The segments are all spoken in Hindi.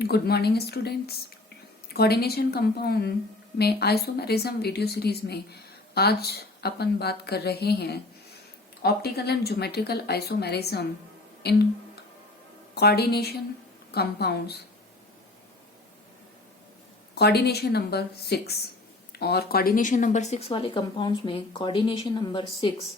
Good morning students. Coordination compound में आइसोमेरिज्म वीडियो सीरीज में आज अपन बात कर रहे हैं optical and geometrical isomerism in coordination compounds, coordination number 6। और कोऑर्डिनेशन नंबर 6 वाले कंपाउंड्स में कोऑर्डिनेशन नंबर 6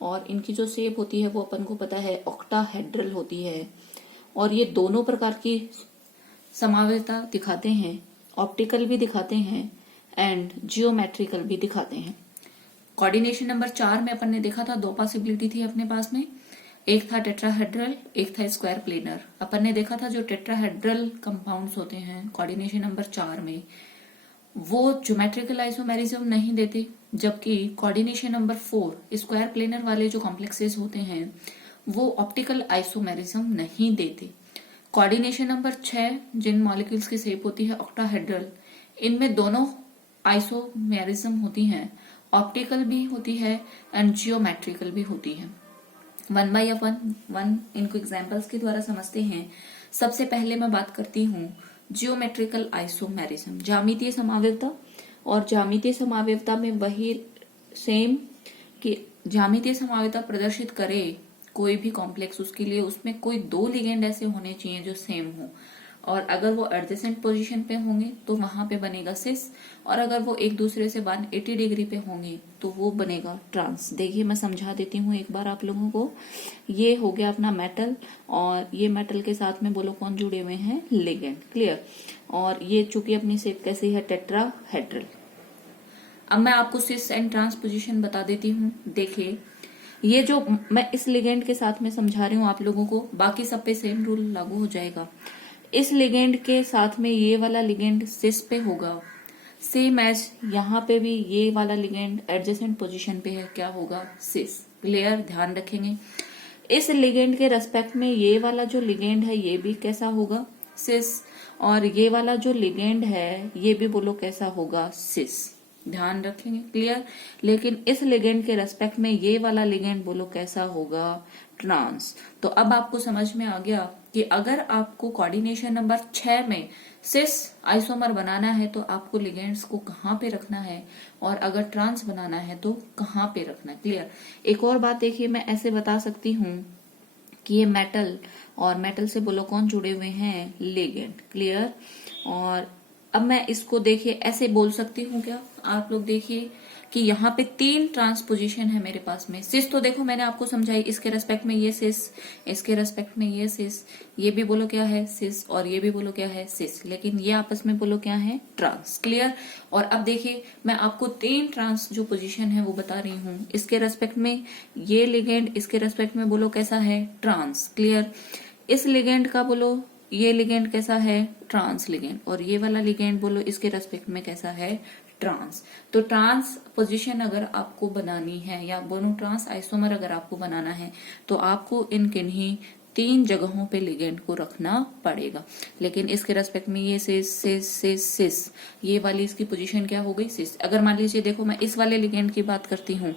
और इनकी जो शेप होती है वो अपन को पता है ऑक्टाहेड्रल होती है। और ये दोनों प्रकार की समावेशता दिखाते हैं, ऑप्टिकल भी दिखाते हैं एंड जियोमेट्रिकल भी दिखाते हैं। कोऑर्डिनेशन नंबर 4 में अपन ने देखा था दो पॉसिबिलिटी थी अपने पास में, एक था टेट्राहेड्रल, एक था स्क्वायर प्लेनर। अपन ने देखा था जो टेट्राहेड्रल कंपाउंड्स होते हैं कोऑर्डिनेशन नंबर 4 में वो ज्योमेट्रिकल आइसोमेरिज्म नहीं देते, जबकि कोऑर्डिनेशन नंबर 4 स्क्वायर प्लेनर वाले जो कॉम्प्लेक्सेस होते हैं वो ऑप्टिकल आइसोमेरिज्म नहीं देते। कोऑर्डिनेशन नंबर 6 जिन मॉलिक्यूल्स की शेप होती है ऑक्टाहेड्रल, इनमें दोनों आइसोमेरिज्म होती हैं, ऑप्टिकल भी होती है एंड जियोमेट्रिकल भी होती है। वन बाय वन इनको एग्जांपल्स के द्वारा समझते हैं। सबसे पहले मैं बात करती हूँ जियोमेट्रिकल आइसोमेरिज्म, ज्यामितीय समावेशता। और ज्यामितीय समावेशता में वही सेम कि ज्यामितीय समावेशता प्रदर्शित करे कोई भी कॉम्प्लेक्स, उसके लिए उसमें कोई दो लिगेंड ऐसे होने चाहिए जो सेम हो, और अगर वो एडजेसेंट पोजीशन पे होंगे तो वहां पे बनेगा सिस, और अगर वो एक दूसरे से 180 डिग्री पे होंगे तो वो बनेगा ट्रांस। देखिए मैं समझा देती हूँ एक बार आप लोगों को। ये हो गया अपना मेटल, और ये मेटल के साथ में बोलो कौन जुड़े हुए हैं, लिगेंड। क्लियर। और ये चूंकि अपनी शेप कैसी है, टेट्राहेड्रल। अब मैं आपको सिस एंड ट्रांस पोजिशन बता देती हूँ। देखिए ये जो मैं इस लिगेंड के साथ में समझा रही हूँ आप लोगों को, बाकी सब पे सेम रूल लागू हो जाएगा। इस लिगेंड के साथ में ये वाला लिगेंड सिस पे होगा, सेम एज यहाँ पे भी ये वाला लिगेंड एडजेसेंट पोजीशन पे है, क्या होगा, सिस। क्लियर, ध्यान रखेंगे। इस लिगेंड के रेस्पेक्ट में ये वाला जो लिगेंड है ये भी कैसा होगा, सिस, और ये वाला जो लिगेंड है ये भी बोलो कैसा होगा, सिस। ध्यान रखेंगे। क्लियर। लेकिन इस लिगेंड के रेस्पेक्ट में ये वाला लिगेंड बोलो कैसा होगा, ट्रांस। तो अब आपको समझ में आ गया कि अगर आपको कोऑर्डिनेशन नंबर 6 में सिस आइसोमर बनाना है तो आपको लिगेंड्स को कहाँ पे रखना है, और अगर ट्रांस बनाना है तो कहाँ पे रखना है। क्लियर। एक और बात देखिए, मैं ऐसे बता सकती हूँ कि ये मेटल, और मेटल से बोलो कौन जुड़े हुए हैं, लिगेंड। क्लियर। और अब मैं इसको देखिए ऐसे बोल सकती हूँ, क्या आप लोग देखिए कि यहाँ पे 3 ट्रांसपोजिशन है मेरे पास में। सिस तो देखो मैंने आपको समझाई, इसके रेस्पेक्ट में ये सिस, इसके रेस्पेक्ट में ये सिस, ये भी बोलो क्या है, सिस, और ये भी बोलो क्या है, सिस। लेकिन ये आपस में बोलो क्या है, ट्रांस। क्लियर। और अब देखिए मैं आपको 3 ट्रांस जो पोजिशन है वो बता रही हूँ। इसके रेस्पेक्ट में ये लिगेंड, इसके रेस्पेक्ट में बोलो कैसा है, ट्रांस। क्लियर। इस लिगेंड का बोलो ये लिगेंड कैसा है, ट्रांस लिगेंड, और ये वाला लिगेंड बोलो इसके रेस्पेक्ट में कैसा है, ट्रांस। तो ट्रांस पोजीशन अगर आपको बनानी है, या बोलो ट्रांस आइसोमर अगर आपको बनाना है, तो आपको इन किन्हीं 3 जगहों पे लिगेंड को रखना पड़ेगा। लेकिन इसके रेस्पेक्ट में ये सिस, ये वाली इसकी पोजीशन क्या हो गई, सिस। अगर मान लीजिए देखो मैं इस वाले लिगेंड की बात करती हूँ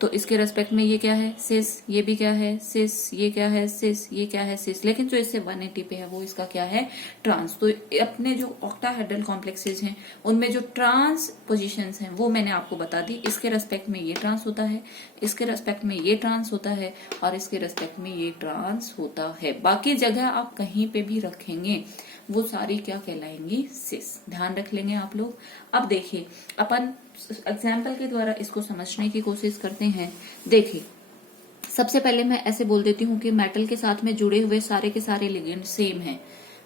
तो इसके रेस्पेक्ट में ये क्या है, सिस, ये भी क्या है, सिस, ये क्या है, सिस, ये क्या है, सिस। लेकिन जो इससे 180 पे है वो इसका क्या है, ट्रांस। तो अपने जो ऑक्टाहेड्रल कॉम्प्लेक्सेस हैं उनमें जो ट्रांस पोजीशंस हैं वो मैंने आपको बता दी। इसके रेस्पेक्ट में ये ट्रांस होता है, इसके रेस्पेक्ट में ये ट्रांस होता है, और इसके रेस्पेक्ट में ये ट्रांस होता है। बाकी जगह आप कहीं पे भी रखेंगे वो सारी क्या कहलाएंगी, सिस। ध्यान रख लेंगे आप लोग। अब देखिए अपन एग्जाम्पल के द्वारा इसको समझने की कोशिश करते हैं। देखिए सबसे पहले मैं ऐसे बोल देती हूँ कि मेटल के साथ में जुड़े हुए सारे के सारे लिगेंड सेम हैं।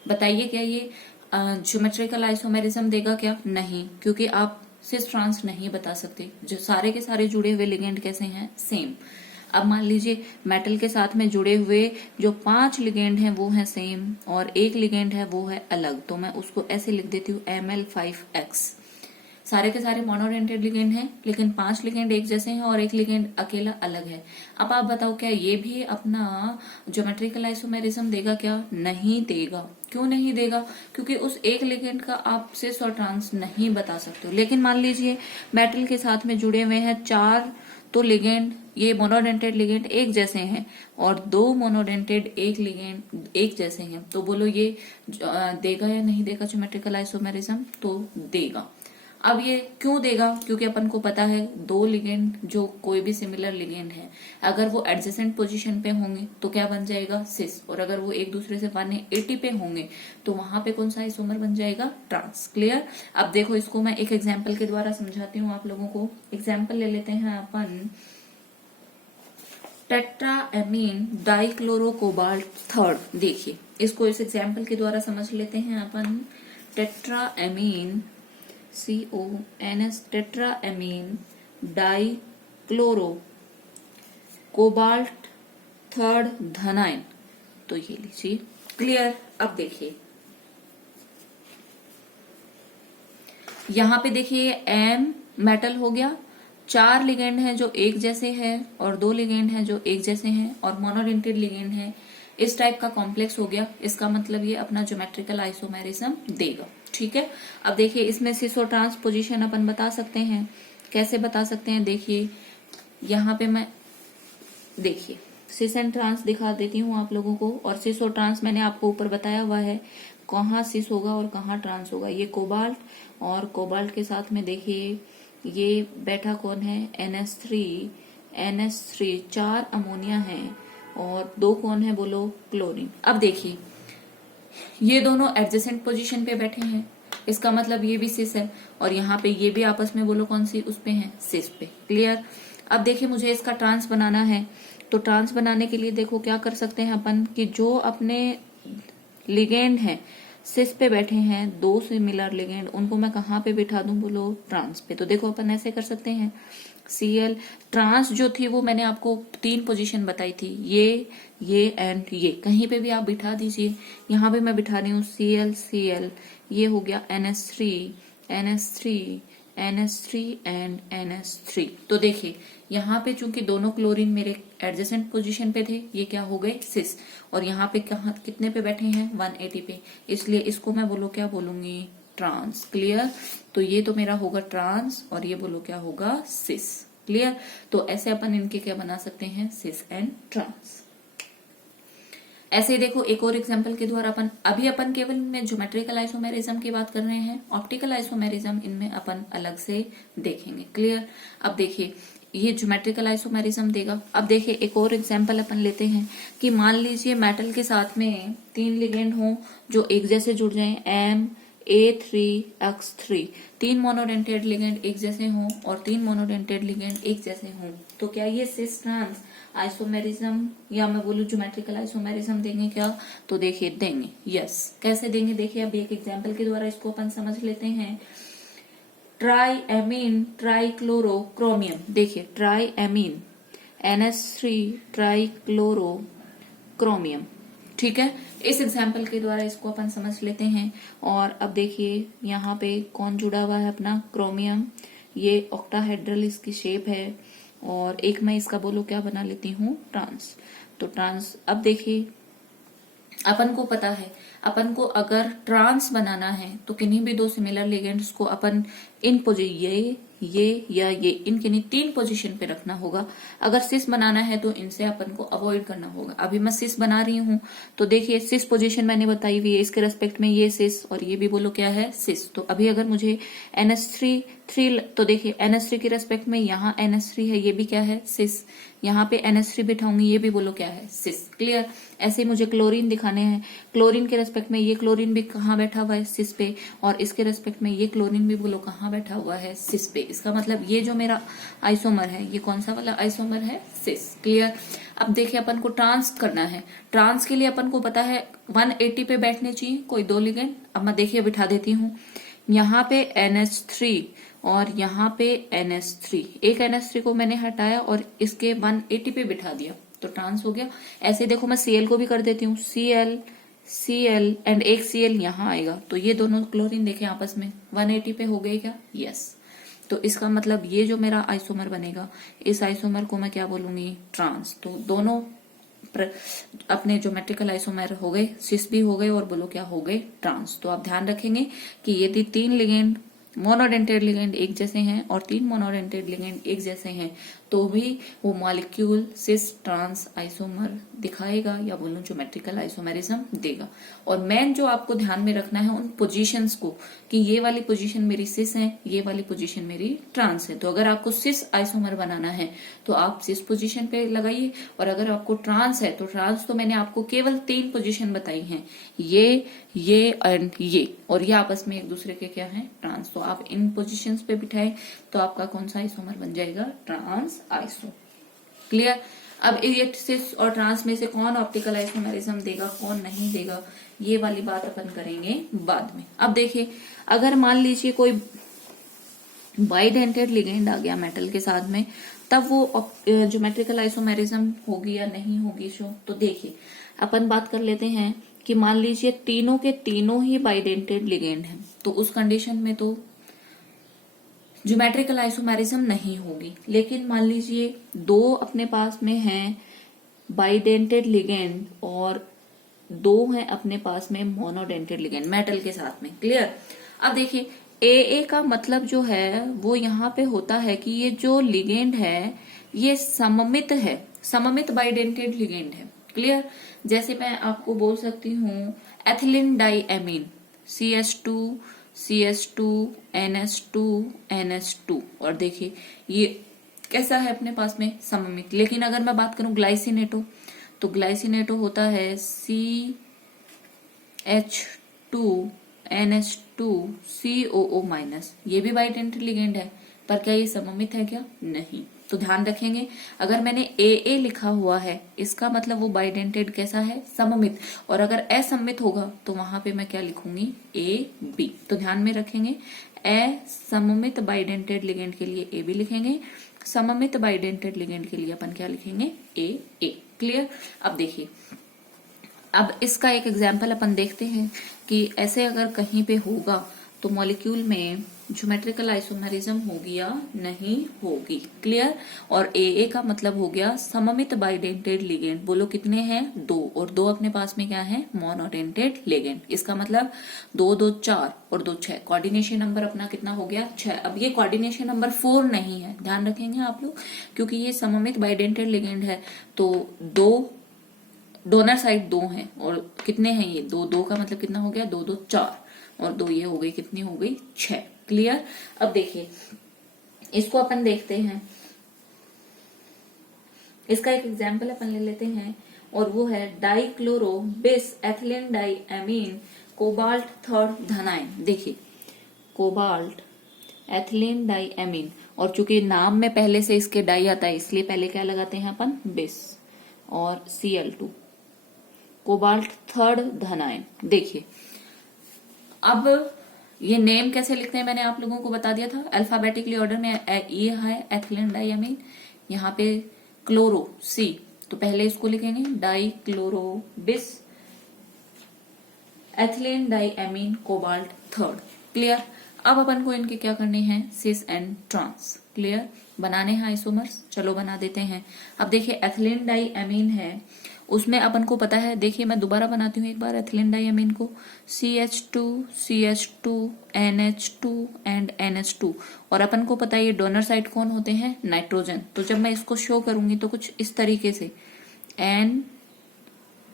बताइए क्या ये ज्योमेट्रिकल आइसोमेरिज्म देगा क्या, नहीं, क्योंकि आप सिस ट्रांस नहीं बता सकते। जो सारे के सारे जुड़े हुए लिगेंड कैसे हैं, सेम। अब मान लीजिए मेटल के साथ में जुड़े हुए जो 5 लिगेंड हैं वो हैं सेम, और एक लिगेंड है वो है अलग, तो मैं उसको ऐसे लिख देती हूँ Ml5X। सारे के सारे मोनोडेंटेड लिगेंड हैं, लेकिन 5 लिगेंड एक जैसे हैं और एक लिगेंड अकेला अलग है। अब आप बताओ क्या ये भी अपना ज्योमेट्रिकल आइसोमेरिज्म देगा क्या, नहीं देगा। क्यों नहीं देगा, क्योंकि उस एक लिगेंड का आप सिस और ट्रांस नहीं बता सकते हो। लेकिन मान लीजिए मेटल के साथ में जुड़े हुए हैं 4 तो लिगेंड, ये मोनोडेंटेड लिगेंड एक जैसे हैं और दो मोनोडेंटेड एक लिगेंड एक जैसे हैं, तो बोलो ये देगा या नहीं देगा ज्योमेट्रिकल आइसोमेरिज्म? तो देगा। अब ये क्यों देगा? क्योंकि अपन को पता है दो लिगेंड जो कोई भी सिमिलर लिगेंड है, अगर वो एडजेसेंट पोजीशन पे होंगे तो क्या बन जाएगा? सिस। और अगर वो एक दूसरे से 180 पे होंगे तो वहां पे कौन सा आइसोमर बन जाएगा? ट्रांस। क्लियर? अब देखो इसको मैं एक एग्जाम्पल के द्वारा समझाती हूँ आप लोगों को। एग्जाम्पल ले लेते हैं अपन, टेट्राएमीन डाइक्लोरोकोबाल्ट थर्ड। देखिए इसको इस एग्जाम्पल के द्वारा समझ लेते हैं अपन। Tetraammine CONS, tetraammine dichloro cobalt third धनायन, तो ये लीजिए। क्लियर? अब देखिए यहां पे देखिए M मेटल हो गया, 4 लिगेंड हैं जो एक जैसे हैं और 2 लिगेंड हैं जो एक जैसे हैं और मोनोडेंटेड लिगेंड है, इस टाइप का कॉम्प्लेक्स हो गया। इसका मतलब ये अपना ज्योमेट्रिकल आइसोमेरिज्म देगा। ठीक है? अब देखिए इसमें सिस और ट्रांस पोजीशन अपन बता सकते हैं। कैसे बता सकते हैं? देखिए यहाँ पे मैं, देखिए सिस एंड ट्रांस दिखा देती हूँ आप लोगों को। और सिस और ट्रांस मैंने आपको ऊपर बताया हुआ है, कहाँ सिस होगा और कहाँ ट्रांस होगा। ये कोबाल्ट, और कोबाल्ट के साथ में देखिए ये बैठा कौन है? NH3 4 अमोनिया है और 2 कौन है? बोलो क्लोरीन। अब देखिए ये दोनों एडजेसेंट पोजीशन पे बैठे हैं, इसका मतलब ये भी सिस है और यहाँ पे ये भी आपस में बोलो कौन सी उस पे है? सिस पे। क्लियर? अब देखिए मुझे इसका ट्रांस बनाना है, तो ट्रांस बनाने के लिए देखो क्या कर सकते हैं अपन कि जो अपने लिगेंड है सिस पे बैठे हैं, 2 सिमिलर लिगेंड, उनको मैं कहाँ पे बिठा दूं? बोलो ट्रांस पे। तो देखो अपन ऐसे कर सकते हैं, Cl ट्रांस जो थी वो मैंने आपको 3 पोजीशन बताई थी, ये एंड ये, कहीं पे भी आप बिठा दीजिए। यहाँ पे मैं बिठा रही हूँ Cl, ये हो गया NH3 एंड NH3। तो देखिए यहाँ पे चूंकि दोनों क्लोरीन मेरे एडजेसेंट पोजीशन पे थे, ये क्या हो गए? सिस। और यहाँ पे कहाँ कितने पे बैठे हैं? 180 पे, इसलिए इसको मैं बोलो क्या बोलूंगी? ट्रांस। क्लियर? तो ये तो मेरा होगा ट्रांस और ये बोलो क्या होगा? सिस। क्लियर? तो ऐसे अपन इनके क्या बना सकते हैं? Cis and trans. ऐसे ही देखो एक और एग्जांपल के द्वारा अपन केवल इनमें ज्योमेट्रिकल आइसोमेरिज्म की बात कर रहे हैं, ऑप्टिकल आइसोमेरिज्म इनमें अपन अलग से देखेंगे। क्लियर? अब देखिए ये ज्योमेट्रिकल आइसोमेरिज्म देगा। अब देखिए एक और एग्जांपल अपन लेते हैं कि मान लीजिए मेटल के साथ में 3 लिगेंड हों जो एक जैसे जुड़ जाएं, MA3X3, 3 मोनोडेंटेड लिगेंड एक जैसे हों और 3 मोनोडेंटेड लिगेंड एक जैसे हों, तो क्या ये सिस ट्रांस आइसोमेरिज्म या मैं बोलूं ज्योमेट्रिकल आइसोमेरिज्म देंगे क्या? तो देखिए देंगे। यस। कैसे देंगे? देखिए अब एक एग्जांपल के द्वारा इसको अपन समझ लेते हैं। ट्राइएमीन ट्राइक्लोरोक्रोमियम, देखिए ट्राइएमीन NH3 ट्राइक्लोरोक्रोमियम। ठीक है? इस एग्जाम्पल के द्वारा इसको अपन समझ लेते हैं। और अब देखिए यहाँ पे कौन जुड़ा हुआ है? अपना क्रोमियम। ये ऑक्टाहेड्रल इसकी शेप है और एक मैं इसका बोलो क्या बना लेती हूँ? ट्रांस। तो ट्रांस। अब देखिए अपन को पता है अपन को अगर ट्रांस बनाना है तो किन्हीं भी 2 सिमिलर लिगेंड्स को अपन इन ये या ये इन किन्हीं 3 पोजीशन पे रखना होगा। अगर सिस बनाना है तो इनसे अपन को अवॉइड करना होगा। अभी मैं सिस बना रही हूँ तो देखिए सिस पोजीशन मैंने बताई हुई है, इसके रेस्पेक्ट में ये सिस और ये भी बोलो क्या है? सिस। तो अभी अगर मुझे NH3 तो देखिए NH3 के रेस्पेक्ट में यहाँ NH3 है, ये भी क्या है? सिस। यहाँ पे NH3 बिठाऊंगी, ये भी बोलो क्या है? सिस। क्लियर? ऐसे मुझे क्लोरीन दिखाने हैं, क्लोरीन के रेस्पेक्ट में ये क्लोरीन भी कहाँ बैठा हुआ है? सिस पे। और इसके रेस्पेक्ट में ये क्लोरीन भी बोलो कहाँ बैठा हुआ है? सिस पे। इसका मतलब ये जो मेरा आइसोमर है ये कौन सा वाला आइसोमर है? सिस। क्लियर? अब देखिए अपन को ट्रांस करना है। ट्रांस के लिए अपन को पता है 180 पे बैठने चाहिए कोई 2 लिगेंड। अब मैं देखिए बिठा देती हूँ, यहाँ पे NH3 और यहाँ पे NH3, एक NH3 को मैंने हटाया और इसके 180 पे बिठा दिया तो ट्रांस हो गया। ऐसे देखो मैं Cl को भी कर देती हूँ, Cl एंड एक Cl यहाँ आएगा तो ये दोनों क्लोरीन देखे आपस में 180 पे हो गए क्या? यस। तो इसका मतलब ये जो मेरा आइसोमर बनेगा, इस आइसोमर को मैं क्या बोलूंगी? ट्रांस। तो दोनों अपने ज्योमेट्रिकल आइसोमर हो गए, सिस भी हो गए और बोलो क्या हो गए? ट्रांस। तो आप ध्यान रखेंगे कि यदि 3 लिगेंड मोनोडेंटेड लिगेंड एक जैसे हैं और 3 मोनोडेंटेड लिगेंड एक जैसे हैं तो भी वो मॉलिक्यूल सिस ट्रांस आइसोमर दिखाएगा या बोलूं ज्योमेट्रिकल आइसोमेरिज्म देगा। और मेन जो आपको ध्यान में रखना है उन पोजीशंस को कि ये वाली पोजीशन मेरी सिस है, ये वाली पोजीशन मेरी ट्रांस है। तो अगर आपको सिस आइसोमर बनाना है तो आप सिस पोजीशन पे लगाइए, और अगर आपको ट्रांस है तो ट्रांस तो मैंने आपको केवल 3 पोजीशन बताई हैं, ये एंड ये, और ये आपस में एक दूसरे के क्या है, ट्रांस। तो आप इन पोजीशंस पे बिठाए तो आपका कौन सा आइसोमर बन जाएगा, ट्रांस आइसो। क्लियर। अब ये सिस और ट्रांस में से कौन ऑप्टिकल आइसोमेरिज्म देगा, कौन नहीं देगा, ये वाली बात अपन करेंगे बाद में। अब देखिए, अगर मान लीजिए कोई बाइडेंटेड लिगेंड आ गया मेटल के साथ में, तब वो ज्योमेट्रिकल आइसोमेरिज्म होगी या नहीं होगी शो। तो देखिए, अपन बात कर लेते हैं कि मान लीजिए तीनों के तीनों ही बाइडेंटेड लिगेंड हैं, तो उस कंडीशन में तो ज्योमेट्रिकल आइसोमेरिज्म नहीं होगी। लेकिन मान लीजिए 2 अपने पास में हैं बाइडेंटेड लिगेंड और 2 हैं अपने पास में मोनोडेंटेड लिगेंड मेटल के साथ में। क्लियर। अब देखिए, ए का मतलब जो है वो यहाँ पे होता है कि ये जो लिगेंड है ये सममित है, सममित बाइडेंटेड लिगेंड है। क्लियर। जैसे मैं आपको बोल सकती हूँ ethylene di amine CH2 CH2 NH2 NH2, और देखिए ये कैसा है अपने पास में, सममित। लेकिन अगर मैं बात करूं ग्लाइसिनेटो, तो ग्लाइसिनेटो होता है CH2 NH2 COO-, ये भी बाइडेंटेड लिगेंड है, पर क्या ये सममित है क्या, नहीं। तो ध्यान रखेंगे, अगर मैंने AA लिखा हुआ है इसका मतलब वो बाइडेंटेड कैसा है, सममित, और अगर असममित होगा तो वहां पे मैं क्या लिखूंगी, AB। तो ध्यान में रखेंगे, असममित बाइडेंटेड लिगेंड के लिए AB लिखेंगे, सममित बाइडेंटेड लिगेंड के लिए अपन क्या लिखेंगे, AA। क्लियर। अब देखिए, अब इसका एक एग्जाम्पल अपन देखते हैं कि ऐसे अगर कहीं पे होगा तो मॉलिक्यूल में ज्योमेट्रिकल आइसोमेरिज्म होगी या नहीं होगी। क्लियर। और AA का मतलब हो गया सममित बाइडेंटेड लिगेंड। बोलो कितने हैं, 2, और 2 अपने पास में क्या है, मोनोडेंटेड लिगेंड। इसका मतलब 2 2 4 और 2 6, कोऑर्डिनेशन नंबर अपना कितना हो गया, 6। अब ये कोऑर्डिनेशन नंबर 4 नहीं है, ध्यान रखेंगे आप लोग, क्योंकि ये सममित बाइडेंटेड लिगेंड है। तो 2 डोनर साइड 2 है, और कितने हैं ये, 2 2 का मतलब कितना हो गया, 2 2 4, और 2 ये हो गई, कितनी हो गई, 6। क्लियर। अब देखिए, इसको अपन देखते हैं, इसका एक एग्जाम्पल अपन ले लेते हैं, और वो है dichloro bis ethylene di amine cobalt 3rd धनायन। देखिए, कोबाल्ट एथिलीन डाई एमीन, और चूंकि नाम में पहले से इसके डाई आता है इसलिए पहले क्या लगाते हैं अपन, बिस और Cl2, कोबाल्ट 3rd धनायन। देखिए, अब ये नेम कैसे लिखते हैं मैंने आप लोगों को बता दिया था, अल्फाबेटिकली ऑर्डर में। ये है एथिलीन डाई एमीन, यहाँ पे क्लोरो C, तो पहले इसको लिखेंगे di chloro bis ethylene di amine cobalt 3rd। Clear. अब अपन को इनके क्या करने हैं, सिस एंड ट्रांस। क्लियर। बनाने हैं आइसोमर्स, चलो बना देते हैं। अब देखिए, एथिलीन डाई एमीन है, उसमें अपन को पता है, देखिए मैं दोबारा बनाती हूँ एक बार एथिलीन डाई एमीन को, CH2 CH2 NH2 and NH2, और अपन को पता है ये डोनर साइड कौन होते हैं, नाइट्रोजन। तो जब मैं इसको शो करूंगी तो कुछ इस तरीके से N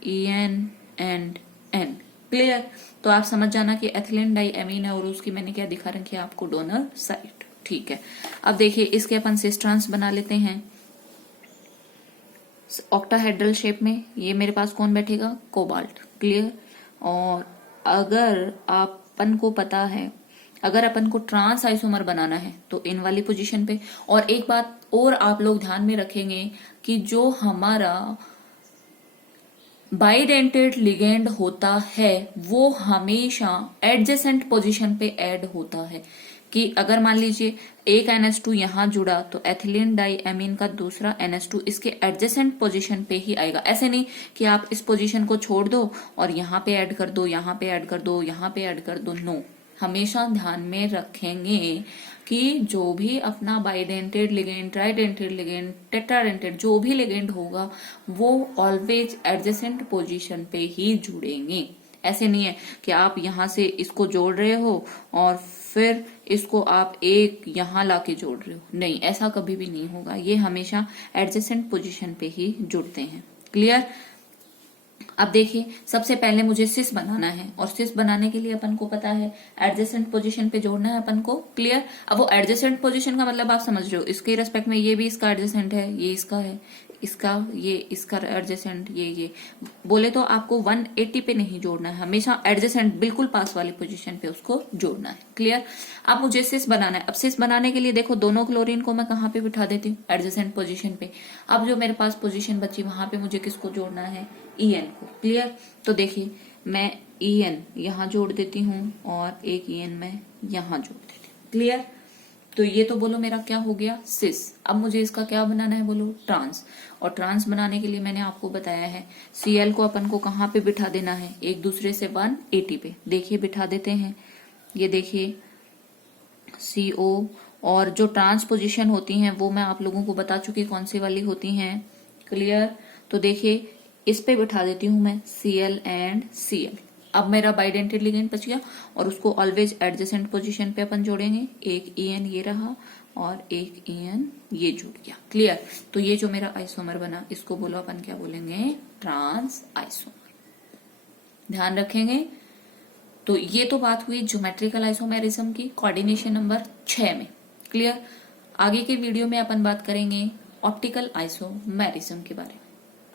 EN and N। Clear. तो आप समझ जाना कि एथिलीन डाई एमीन है, और उसकी मैंने क्या दिखा रखी है आपको, डोनर साइड। ठीक है। अब देखिए, इसके अपन सिस ट्रांस बना लेते हैं ऑक्टाहेड्रल शेप में। ये मेरे पास कौन बैठेगा, कोबाल्ट। क्लियर। और अगर अपन को पता है, अगर अपन को ट्रांस आइसोमर बनाना है तो इन वाली पोजीशन पे। और एक बात और आप लोग ध्यान में रखेंगे कि जो हमारा बाइडेंटेड लिगेंड होता है वो हमेशा एडजेसेंट पोजीशन पे ऐड होता है, कि अगर मान लीजिए एक NH2 यहां जुड़ा तो एथिलीन डाई एमीन का दूसरा NH2 इसके एडजेसेंट पोजीशन पे ही आएगा। ऐसे नहीं कि आप इस पोजीशन को छोड़ दो और यहाँ पे ऐड कर दो, यहाँ पे ऐड कर दो, यहाँ पे ऐड कर दो, नो। हमेशा ध्यान में रखेंगे कि जो भी अपना बाइडेंटेड लिगेंड, ट्राइडेंटेड लिगेंड, टेट्राडेंटेड जो भी लिगेंड होगा वो ऑलवेज एडजेसेंट पोजीशन पे ही जुड़ेंगे। ऐसे नहीं है कि आप यहां से इसको जोड़ रहे हो और फिर इसको आप एक यहां लाके जोड़ रहे हो, नहीं, ऐसा कभी भी नहीं होगा। ये हमेशा एडजेसेंट पोजीशन पे ही जुड़ते हैं। क्लियर? अब देखिए, सबसे पहले मुझे सिस बनाना है और सिस बनाने के लिए अपन को पता है एडजेसेंट पोजीशन पे जोड़ना है अपन को। क्लियर? अब वो एडजेसेंट पोजीशन का मतलब आप समझ रहे हो, इसके रेस्पेक्ट में ये भी इसका एडजेसेंट है, ये इसका है, इसका ये इसका एडजेसेंट, ये बोले तो आपको 180 पे नहीं जोड़ना है, हमेशा एडजेसेंट बिल्कुल पास वाली पोजीशन पे उसको जोड़ना है। क्लियर? अब मुझे सिस बनाना है। अब सिस बनाने के लिए देखो, दोनों क्लोरीन को मैं कहाँ पे बिठा देती हूँ, एडजेसेंट पोजीशन पे। अब जो मेरे पास पोजीशन बची वहां पे मुझे किसको जोड़ना है, EN को। क्लियर? तो देखिए, मैं EN यहां जोड़ देती हूँ और एक EN मैं यहां जोड़ देती हूँ। क्लियर? तो ये तो बोलो मेरा क्या हो गया, सिस। अब मुझे इसका क्या बनाना है, बोलो ट्रांस। और ट्रांस बनाने के लिए मैंने आपको बताया है Cl को अपन को कहाँ पे बिठा देना है, एक दूसरे से 180 पे। देखिए बिठा देते हैं, ये देखिए CO। और जो ट्रांस पोजीशन होती हैं वो मैं आप लोगों को बता चुकी कौन सी वाली होती हैं। क्लियर? तो देखिए इस पे बिठा देती हूं मैं Cl एंड Cl। अब मेरा बाइडेंटेड लिगेंड बच गया और उसको ऑलवेज एडजेसेंट पोजीशन पे अपन जोड़ेंगे। एक EN ये रहा और एक EN ये जुड़ गया। क्लियर? तो ये जो मेरा आइसोमर बना, इसको बोलो अपन क्या बोलेंगे, ट्रांस आइसोमर। ध्यान रखेंगे। तो ये तो बात हुई ज्योमेट्रिकल आइसोमेरिज्म की, कोऑर्डिनेशन नंबर 6 में। क्लियर? आगे के वीडियो में अपन बात करेंगे ऑप्टिकल आइसोमेरिज्म के बारे में।